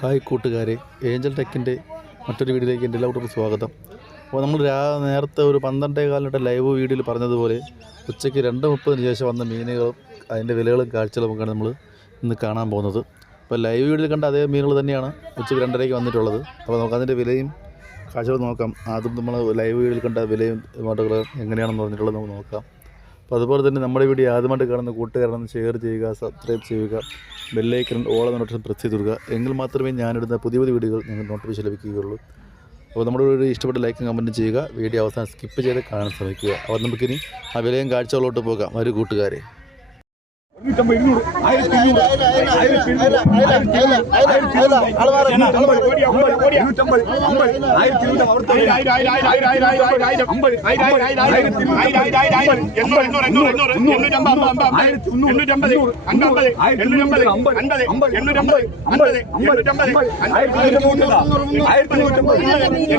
Hi കൂട്ടുകാരെ. Angel ടെക്കിന്റെ മറ്റൊരു വീഡിയോയിലേക്ക് എന്റെ എല്ലാവർക്കും സ്വാഗതം. അപ്പോൾ നമ്മൾ രാ നേരത്തെ ഒരു പന്ത്രണ്ടേ കാലിന്റെ ലൈവ് വീഡിയോയിൽ പറഞ്ഞതുപോലെ ഉച്ചയ്ക്ക് രണ്ട് മുപ്പതിന് ശേഷം വന്ന മീനുകളും അതിന്റെ വിലകളും കാഴ്ചകളുമൊക്കെയാണ് നമ്മൾ ഇന്ന് കാണാൻ പോകുന്നത്. അപ്പോൾ ലൈവ് വീഡിയോയിൽ കണ്ട അതേ മീനുകൾ തന്നെയാണ് ഉച്ചയ്ക്ക് രണ്ടരയ്ക്ക് വന്നിട്ടുള്ളത്. അപ്പോൾ നമുക്ക് അതിന്റെ വിലയും കാഴ്ചകളും നോക്കാം. ആദ്യം നമ്മൾ ലൈവ് വീഡിയോയിൽ കണ്ട വിലയും ഇങ്ങോട്ടുകൾ എങ്ങനെയാണെന്ന് പറഞ്ഞിട്ടുള്ളത് നമുക്ക് നോക്കാം. അപ്പോൾ അതുപോലെ തന്നെ നമ്മുടെ വീഡിയോ ആദ്യമായിട്ട് കാണുന്ന കൂട്ടുകാരൊന്ന് ഷെയർ ചെയ്യുക സബ്സ്ക്രൈബ് ചെയ്യുക ബെല്ലൈക്കൺ എന്ന നോട്ടിഫിക്കേഷൻ പ്രസ് ചെയ്ത് കൊടുക്കുക എങ്കിൽ മാത്രമേ ഞാനിടുന്ന പുതിയ പുതിയ വീഡിയോകൾ നിങ്ങൾ നോട്ടിഫിക്കേഷൻ ലഭിക്കുകയുള്ളൂ. അപ്പോൾ നമ്മുടെ വീഡിയോ ഇഷ്ടപ്പെട്ട ലൈക്കും കമന്റും ചെയ്യുക. വീഡിയോ അവസാനം സ്കിപ്പ് ചെയ്ത് കാണാൻ ശ്രമിക്കുക. അപ്പോൾ നമുക്കിനി ആ വിലയും കാഴ്ചകളോട്ട് പോകാം. ഒരു കൂട്ടുകാരെ.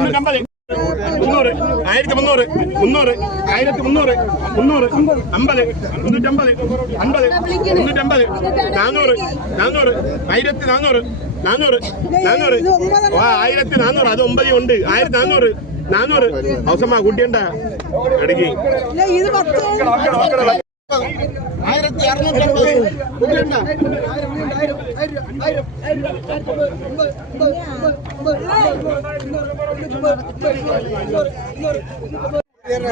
ஆயிரத்தி മുന്നൂറ് ആയിരത്തി മുന്നൂറ് മുന്നൂറ് ആയിരത്തി മുന്നൂറ് മുന്നൂറ് അമ്പത് മുന്നൂറ്റമ്പത് അമ്പത് മുന്നൂറ്റമ്പത് നാനൂറ് നാനൂറ് ആയിരത്തി നാനൂറ് നാനൂറ് നാനൂറ് ആ ആയിരത്തി നാനൂറ് അത് ഒമ്പത് ഉണ്ട്. ആയിരത്തി നാനൂറ് നാനൂറ് അവസമ്മ കുട്ടിയുണ്ട. അടുക്കി. ആയിരത്തി അറുന്നൂറ്റമ്പത്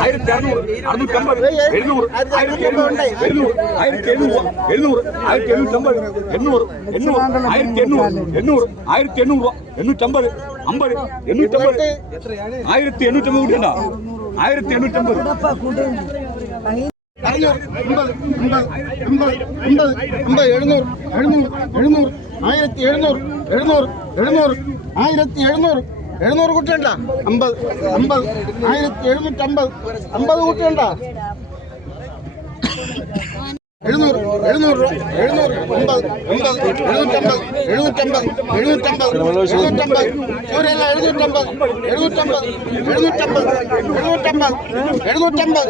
ആയിരത്തി അറുന്നൂറ് അറുന്നൂറ്റമ്പത് എഴുന്നൂറ് ആയിരത്തി എണ്ണൂറ് എഴുന്നൂറ് ആയിരത്തി എണ്ണൂറ് എഴുന്നൂറ് ആയിരത്തി എണ്ണൂറ്റമ്പത് എണ്ണൂറ് എണ്ണൂറ് ആയിരത്തി എണ്ണൂറ് എണ്ണൂറ് ആയിരത്തി എണ്ണൂറ് എണ്ണൂറ്റമ്പത് അമ്പത്. എണ്ണൂറ്റമ്പത് ആയിരത്തി ആയിരത്തി എണ്ണൂറ്റമ്പത് എഴുന്നൂറ് ആയിരത്തി എഴുന്നൂറ് എഴുന്നൂറ് കുട്ടിയുണ്ട അമ്പത് അമ്പത് ആയിരത്തി എഴുന്നൂറ്റി അമ്പത് അമ്പത് കുട്ടിയുണ്ട എഴുന്നൂറ് എഴുന്നൂറ് എഴുന്നൂറ്റമ്പത് എഴുന്നൂറ്റമ്പത് എഴുന്നൂറ്റമ്പത് എഴുന്നൂറ്റമ്പത് എഴുന്നൂറ്റമ്പത് എഴുന്നൂറ്റമ്പത് എഴുന്നൂറ്റമ്പത് എഴുന്നൂറ്റമ്പത് എഴുന്നൂറ്റമ്പത്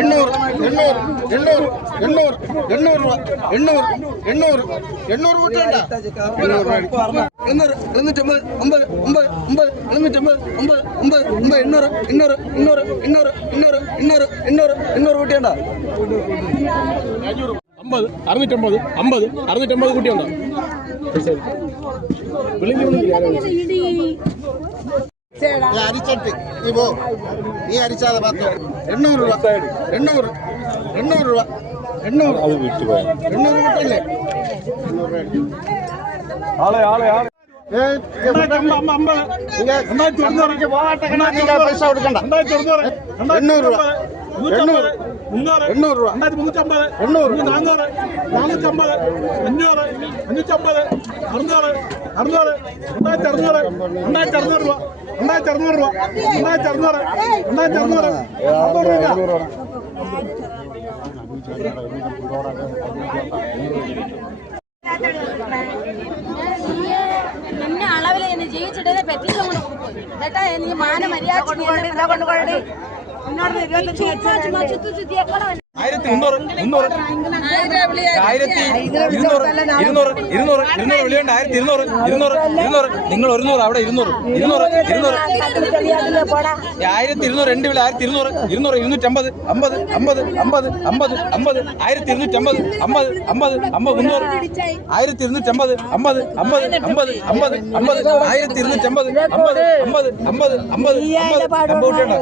എണ്ണൂറ് എണ്ണൂറ് എണ്ണൂറ് എണ്ണൂറ് എണ്ണൂറ് രൂപ എണ്ണൂറ് എണ്ണൂറ് എണ്ണൂറ് കൂട്ടിയുണ്ട എണ്ണൂറ് എഴുന്നൂറ്റമ്പത് അമ്പത് അമ്പത് അമ്പത് എഴുന്നൂറ്റമ്പത് അമ്പത് അമ്പത് അമ്പത് എണ്ണൂറ് എണ്ണൂറ് എണ്ണൂറ് എണ്ണൂറ് എണ്ണൂറ് എണ്ണൂറ് എണ്ണൂറ് എണ്ണൂറ് കൂട്ടിയുണ്ട അമ്പത് അറുന്നൂറ്റമ്പത് അമ്പത് അറുന്നൂറ്റമ്പത് കുട്ടിയുണ്ടോ ഈ അരിച്ചട്ടി நீ அரிச்சட்டு. நீ போ. நீ அரிச்சாத பார்த்தோம் எண்ணூறு ரூபா. எண்ணூறு எண்ணூறு ரூபா. எண்ணூறு அது விட்டு எண்ணூறு மட்டும் இல்லை. ஆளே ஆளே ஆளே. எண்ணூறு ரூபா. எண்ணூறு മുന്നൂറ് എണ്ണൂറ് രൂപ. രണ്ടായിരത്തി മുന്നൂറ്റമ്പത് എണ്ണൂറ്. നാനൂറ് നാനൂറ്റമ്പത് അഞ്ഞൂറ് അഞ്ഞൂറ്റമ്പത് അറുന്നൂറ് അറുന്നൂറ് രണ്ടായിരത്തി അറുന്നൂറ് രണ്ടായിരത്തി അറുന്നൂറ് രൂപ രണ്ടായിരത്തി അറുന്നൂറ് രൂപ രണ്ടായിരത്തി അറുന്നൂറ് രണ്ടായിരത്തി അറുന്നൂറ്. അറുന്നൂറ് രൂപ നിന്നെ അളവിൽ എന്നെ ജീവിച്ചിട്ടേ പറ്റില്ല കേട്ടാ എനിക്ക് മാന മര്യാദ ആയിരത്തി മുന്നൂറ് മുന്നൂറ് ആയിരത്തി ഇരുന്നൂറ് ഇരുന്നൂറ് ഇരുന്നൂറ് ഇരുന്നൂറ് വിളിയുണ്ട് ആയിരത്തി ഇരുന്നൂറ് ഇരുന്നൂറ് ഇരുന്നൂറ് നിങ്ങൾ ഒരുന്നൂറ് അവിടെ ഇരുന്നൂറ് ഇരുന്നൂറ് ഇരുന്നൂറ് ആയിരത്തി ഇരുന്നൂറ് രണ്ട് വിളി ആയിരത്തി ഇരുന്നൂറ് ഇരുന്നൂറ് ഇരുന്നൂറ്റമ്പത് അമ്പത് അമ്പത് അമ്പത് അമ്പത് അമ്പത് ആയിരത്തി ഇരുന്നൂറ്റമ്പത് അമ്പത് അമ്പത് അമ്പത് മുന്നൂറ് ആയിരത്തി ഇരുന്നൂറ്റമ്പത് അമ്പത് അമ്പത് അമ്പത് അമ്പത് അമ്പത് ആയിരത്തി ഇരുന്നൂറ്റമ്പത് അമ്പത് അമ്പത് അമ്പത് അമ്പത് അമ്പത് അമ്പത് കൂട്ടിയുണ്ടോ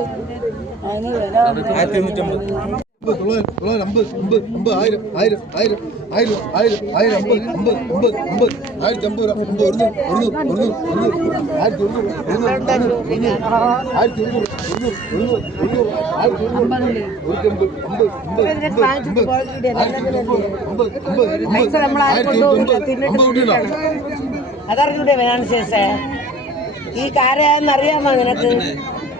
അതറിഞ്ഞൂടെ വരാൻ ശേഷം ഈ കാര്യമായെന്നറിയാമോ നിനക്ക്?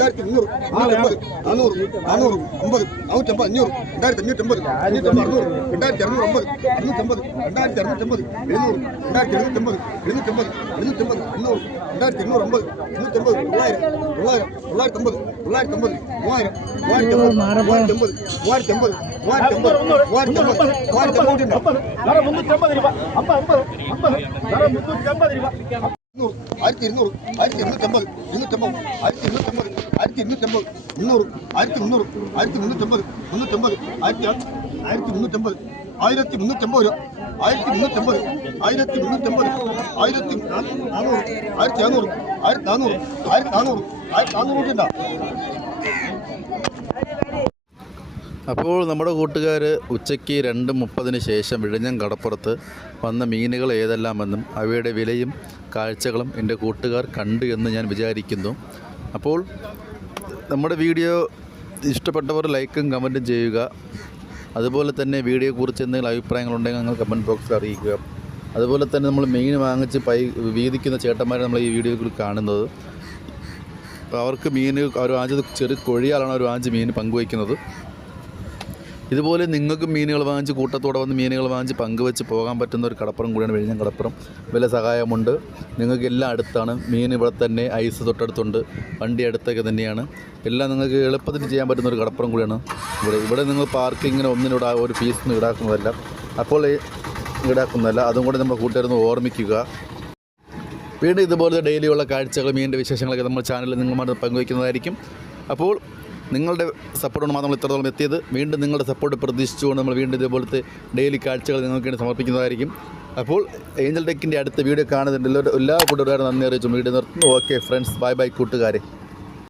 രണ്ടായിരത്തി മുന്നൂറ് മുന്നൂറ്റമ്പത് നാനൂറ് നാനൂറ് അമ്പത് നാനൂറ്റമ്പത് അഞ്ഞൂറ് രണ്ടായിരത്തി അഞ്ഞൂറ്റമ്പത് അഞ്ഞൂറ്റമ്പത് അറുന്നൂറ് രണ്ടായിരത്തി അറുന്നൂറ് അമ്പത് അറുന്നൂറ്റമ്പത് രണ്ടായിരത്തി അറുന്നൂറ്റമ്പത് എഴുന്നൂറ് രണ്ടായിരത്തി എഴുന്നൂറ്റമ്പത് എഴുന്നൂറ്റമ്പത് എഴുന്നൂറ്റമ്പത് എണ്ണൂറ് രണ്ടായിരത്തി എണ്ണൂറ് അമ്പത് എണ്ണൂറ്റമ്പത് തൊള്ളായിരം തൊള്ളായിരം തൊള്ളായിരത്തി അമ്പത് തൊള്ളായിരത്തി അമ്പത് മൂവായിരം മൂവായിരത്തി അമ്പത് മൂവായിരത്തി അമ്പത് മൂവായിരത്തി അമ്പത് മൂവായിരത്തി അമ്പത് മൂവായിരത്തി അമ്പത് മൂവായിരത്തി അമ്പത് സാറേ മുന്നൂറ്റമ്പത് രൂപ അമ്പത് അമ്പത് അമ്പത് സാറേ മുന്നൂറ്റമ്പത് രൂപ ഇരുന്നൂറ് ആയിരത്തി ഇരുന്നൂറ് ആയിരത്തി ഇരുന്നൂറ്റമ്പത് ഇരുന്നൂറ്റമ്പത് ആയിരത്തി ഇരുന്നൂറ്റമ്പത് ആയിരത്തി ഇരുന്നൂറ്റമ്പത് മുന്നൂറ് ആയിരത്തി മുന്നൂറ് ആയിരത്തി മുന്നൂറ്റമ്പത് മുന്നൂറ്റമ്പത് ആയിരത്തി ആയിരത്തി രൂപ ആയിരത്തി മുന്നൂറ്റമ്പത് ആയിരത്തി മുന്നൂറ്റമ്പത് ആയിരത്തി നാനൂറ് ആയിരത്തി നാനൂറ് ആയിരത്തി നാനൂറ് ആയിരത്തി നാനൂറ് ആയിരത്തി നാനൂറ് രൂപ അപ്പോൾ നമ്മുടെ കൂട്ടുകാർ ഉച്ചയ്ക്ക് രണ്ട് മുപ്പതിന് ശേഷം വിഴിഞ്ഞം കടപ്പുറത്ത് വന്ന മീനുകൾ ഏതെല്ലാമെന്നും അവയുടെ വിലയും കാഴ്ചകളും എന്റെ കൂട്ടുകാർ കണ്ടു എന്ന് ഞാൻ വിചാരിക്കുന്നു. അപ്പോൾ നമ്മുടെ വീഡിയോ ഇഷ്ടപ്പെട്ടവർ ലൈക്കും കമന്റും ചെയ്യുക. അതുപോലെ തന്നെ വീഡിയോയെക്കുറിച്ച് എന്തെങ്കിലും അഭിപ്രായങ്ങളുണ്ടെങ്കിൽ നിങ്ങൾ കമന്റ് ബോക്സിൽ അറിയിക്കുക. അതുപോലെ തന്നെ നമ്മൾ മീൻ വാങ്ങിച്ച് പൈ വീതിക്കുന്ന ചേട്ടന്മാരെ നമ്മൾ ഈ വീഡിയോയിൽ കാണുന്നത്. അവർക്ക് മീൻ അവർ വാങ്ങിച്ചത് ചെറിയ കൊഴിയാലാണ് അവർ വാങ്ങിച്ച് മീൻ പങ്കുവയ്ക്കുന്നത്. ഇതുപോലെ നിങ്ങൾക്ക് മീനുകൾ വാങ്ങിച്ച് കൂട്ടത്തോടെ വന്ന് മീനുകൾ വാങ്ങിച്ച് പങ്കുവെച്ച് പോകാൻ പറ്റുന്ന ഒരു കടപ്പുറം കൂടിയാണ് വെഴിഞ്ഞം കടപ്പുറം. വില സഹായമുണ്ട്. നിങ്ങൾക്ക് എല്ലാം അടുത്താണ്. മീൻ ഇവിടെ തന്നെ ഐസ് തൊട്ടടുത്തുണ്ട്. വണ്ടി അടുത്തൊക്കെ തന്നെയാണ്. എല്ലാം നിങ്ങൾക്ക് എളുപ്പത്തിൽ ചെയ്യാൻ പറ്റുന്ന ഒരു കടപ്പുറം കൂടിയാണ്. ഇവിടെ ഇവിടെ നിങ്ങൾ പാർക്കിങ്ങിന് ഒന്നിനോട് ഒരു ഫീസ് ഈടാക്കുന്നതല്ല. അപ്പോൾ ഈടാക്കുന്നതല്ല. അതും കൂടെ നമ്മൾ കൂട്ടുകാരൊന്ന് ഓർമ്മിക്കുക. വീണ്ടും ഇതുപോലത്തെ ഡെയിലിയുള്ള കാഴ്ചകൾ മീനിന്റെ വിശേഷങ്ങളൊക്കെ നമ്മൾ ചാനലിൽ നിങ്ങളുമായി പങ്കുവയ്ക്കുന്നതായിരിക്കും. അപ്പോൾ നിങ്ങളുടെ സപ്പോർട്ടാണ് നമ്മൾ ഇത്രത്തോളം എത്തിയത്. വീണ്ടും നിങ്ങളുടെ സപ്പോർട്ട് പ്രതീക്ഷിച്ചുകൊണ്ട് നമ്മൾ വീണ്ടും ഇതേപോലത്തെ ഡെയിലി കാഴ്ചകൾ നിങ്ങൾക്ക് വേണ്ടി സമർപ്പിക്കുന്നതായിരിക്കും. അപ്പോൾ ഏഞ്ചൽ ടെക്കിന്റെ അടുത്ത വീഡിയോ കാണുന്നുണ്ട് എല്ലാ കൂട്ടുകാരും നന്ദി അറിയിച്ചു. വീഡിയോ നിർത്തുന്നു. ഓക്കെ ഫ്രണ്ട്സ് ബൈ ബൈ കൂട്ടുകാരെ.